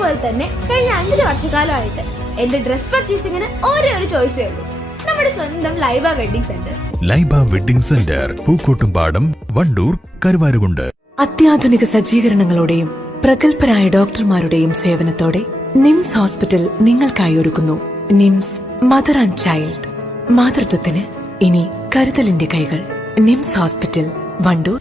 പോലെ തന്നെ കഴിഞ്ഞ 5 വർഷക്കാലമായിട്ട് എന്റെ ഡ്രസ് പർച്ചേസിംഗിന് ഒരേ ഒരു ചോയ്സേ ഉള്ളൂ, നമ്മുടെ സ്വന്തം Laiba wedding centre. Laiba wedding centre, Pookkottumpadam, Wandoor, Karuvarakundu. അത്യാധുനിക സജ്ജീകരണങ്ങളോടെയും പ്രഗത്ഭരായ ഡോക്ടർമാരുടെയും സേവനത്തോടെ നിംസ് ഹോസ്പിറ്റൽ നിങ്ങൾക്കായി ഒരുക്കുന്നു നിംസ് മദർ ആൻഡ് ചൈൽഡ്. മാതൃത്വത്തിന് ഇനി കരുതലിന്റെ കൈകൾ. നിംസ് ഹോസ്പിറ്റൽ, വണ്ടൂർ.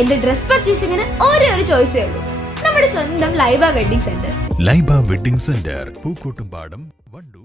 എന്റെ ഡ്രസ് പർച്ചേസിംഗിന് ഒരേ ഒരു ചോയ്സേ ഉള്ളൂ, നമ്മുടെ സ്വന്തം Laiba wedding centre. Laiba wedding centre, Pookkottumpadam, Wandoor.